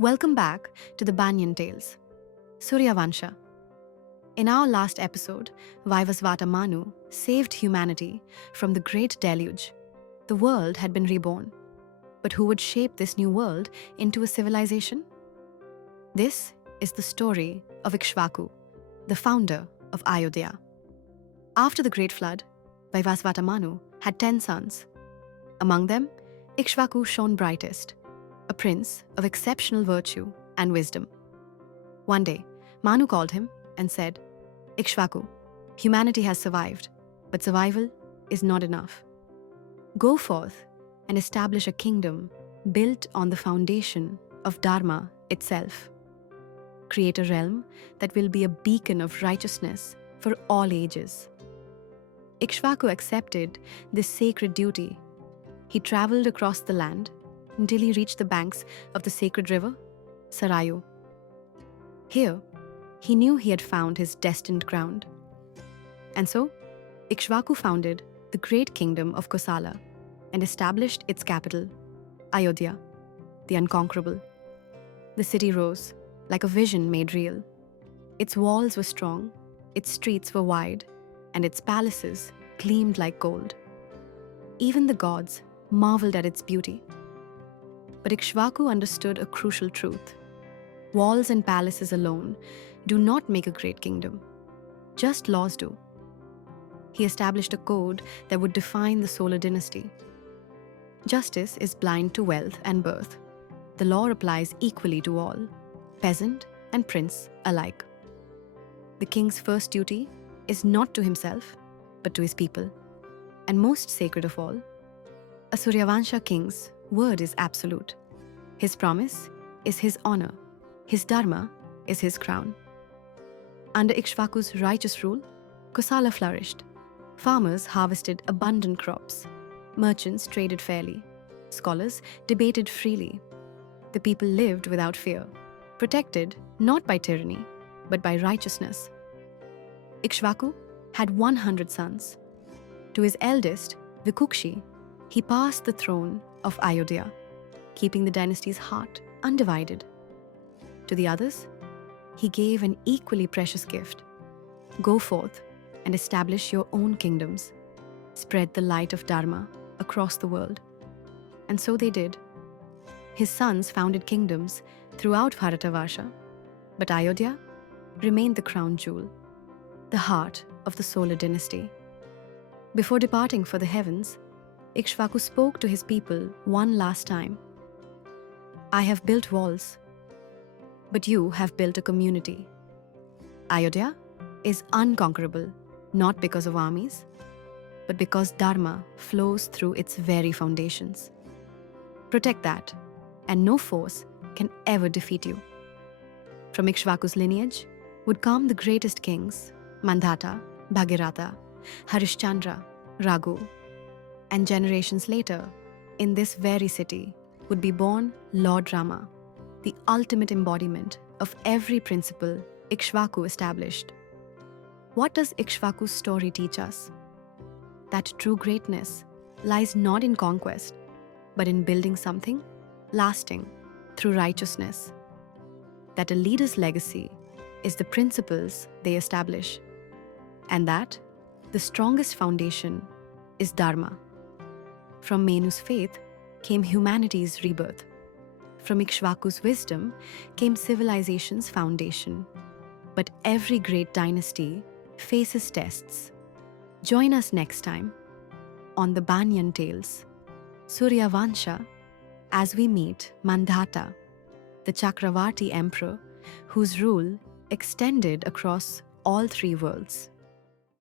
Welcome back to the Banyan Tales. Suryavansha. In our last episode, Vaivasvata Manu saved humanity from the great deluge. The world had been reborn. But who would shape this new world into a civilization? This is the story of Ikshvaku, the founder of Ayodhya. After the great flood, Vaivasvata Manu had 10 sons. Among them, Ikshvaku shone brightest, a prince of exceptional virtue and wisdom. One day, Manu called him and said, Ikshvaku, humanity has survived, but survival is not enough. Go forth and establish a kingdom built on the foundation of Dharma itself. Create a realm that will be a beacon of righteousness for all ages. Ikshvaku accepted this sacred duty. He traveled across the land until he reached the banks of the sacred river, Sarayu. Here, he knew he had found his destined ground. And so, Ikshvaku founded the great kingdom of Kosala and established its capital, Ayodhya, the Unconquerable. The city rose like a vision made real. Its walls were strong, its streets were wide, and its palaces gleamed like gold. Even the gods marveled at its beauty. But Ikshvaku understood a crucial truth. Walls and palaces alone do not make a great kingdom. Just laws do. He established a code that would define the solar dynasty. Justice is blind to wealth and birth. The law applies equally to all, peasant and prince alike. The king's first duty is not to himself, but to his people. And most sacred of all, a Suryavansha king's word is absolute. His promise is his honor. His Dharma is his crown. Under Ikshvaku's righteous rule, Kosala flourished. Farmers harvested abundant crops. Merchants traded fairly. Scholars debated freely. The people lived without fear, protected not by tyranny, but by righteousness. Ikshvaku had 100 sons. To his eldest, Vikukshi, he passed the throne of Ayodhya, keeping the dynasty's heart undivided. To the others, he gave an equally precious gift. Go forth and establish your own kingdoms. Spread the light of Dharma across the world. And so they did. His sons founded kingdoms throughout Bharatavarsha, but Ayodhya remained the crown jewel, the heart of the solar dynasty. Before departing for the heavens, Ikshvaku spoke to his people one last time. I have built walls, but you have built a community. Ayodhya is unconquerable, not because of armies, but because Dharma flows through its very foundations. Protect that, and no force can ever defeat you. From Ikshvaku's lineage would come the greatest kings, Mandhata, Bhagiratha, Harishchandra, Raghu. And generations later, in this very city, would be born Lord Rama, the ultimate embodiment of every principle Ikshvaku established. What does Ikshvaku's story teach us? That true greatness lies not in conquest, but in building something lasting through righteousness. That a leader's legacy is the principles they establish, and that the strongest foundation is Dharma. From Manu's faith came humanity's rebirth. From Ikshvaku's wisdom came civilization's foundation. But every great dynasty faces tests. Join us next time on the Banyan Tales, Suryavansha, as we meet Mandhata, the Chakravarti emperor whose rule extended across all three worlds.